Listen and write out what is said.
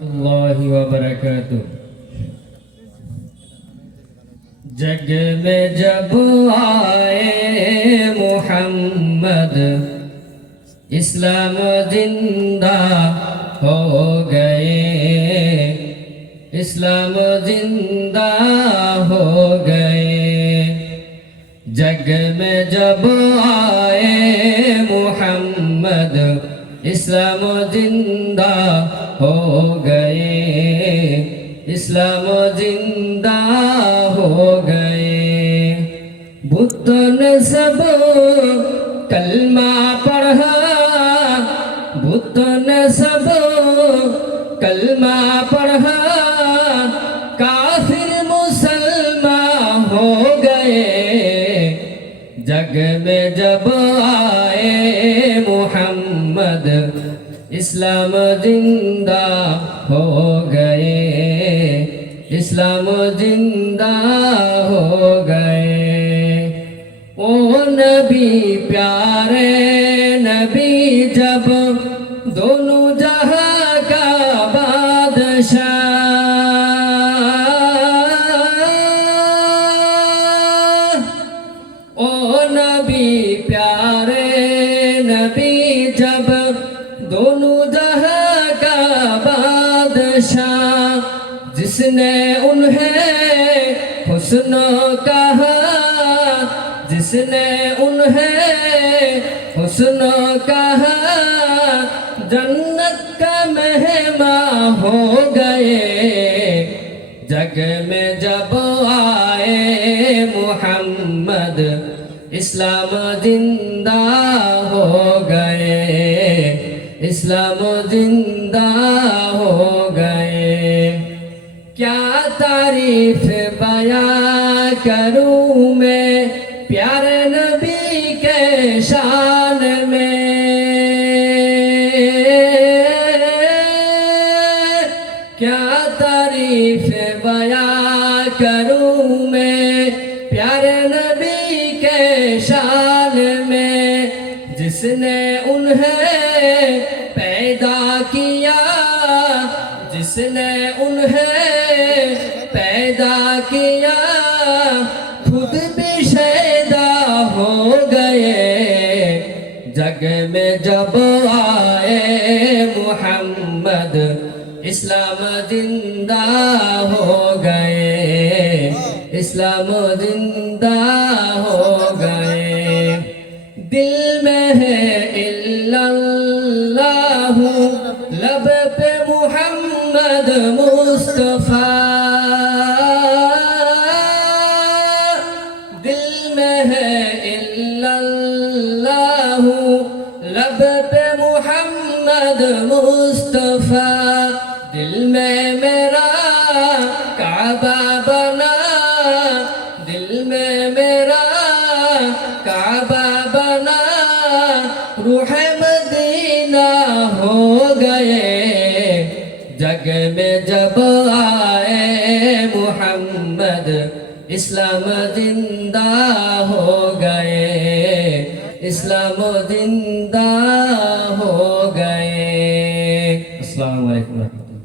अल्लाह व बरकातुह। जग में जब आए मोहम्मद इस्लाम जिंदा हो गए, इस्लाम जिंदा हो गए। जग में जब आए मोहम्मद इस्लाम जिंदा हो गए, इस्लाम जिंदा हो गए। बुत ने सब कलमा पढ़ा, बुत ने सब कलमा पढ़ा, काफिर मुसलमान हो गए। जग में जब आए मोहम्मद इस्लाम जिंदा हो गए, इस्लाम जिंदा हो गए। ओ नबी प्यारे नबी जब दोनों जहां का बादशाह, ओ नबी प्यारे नबी जब दोनों जहां का बादशाह, जिसने उन्हें हुस्न कहा, जिसने उन्हें हुस्न कहा, जन्नत का मेहमान हो गए। जग में जब आए मोहम्मद इस्लाम जिंदा हो गए, इस्लाम जिंदा हो गए। क्या तारीफ बयां करूं मैं प्यारे नबी के शान में। क्या तारीफ बयां करूं मैं प्यारे नबी के शान में, जिसने उन्हें पैदा किया, जिसने उन्हें पैदा किया, खुद भी शैदा हो गए। जग में जब आए मोहम्मद इस्लाम जिंदा हो गए, इस्लाम जिंदा हो गए। दिल में है इल्लल्लाहु, लब पे मोहम्मद मुस्तफा, दिल में है इल्लल्लाहु, लब पे मोहम्मद मुस्तफा। दिल में मेरा काबा बना, दिल में मेरा काबा बना, रूह मदीना हो गए। जग में जब आए मोहम्मद इस्लाम जिंदा हो गए, इस्लाम जिंदा हो गए। अस्सलाम वालेकुम।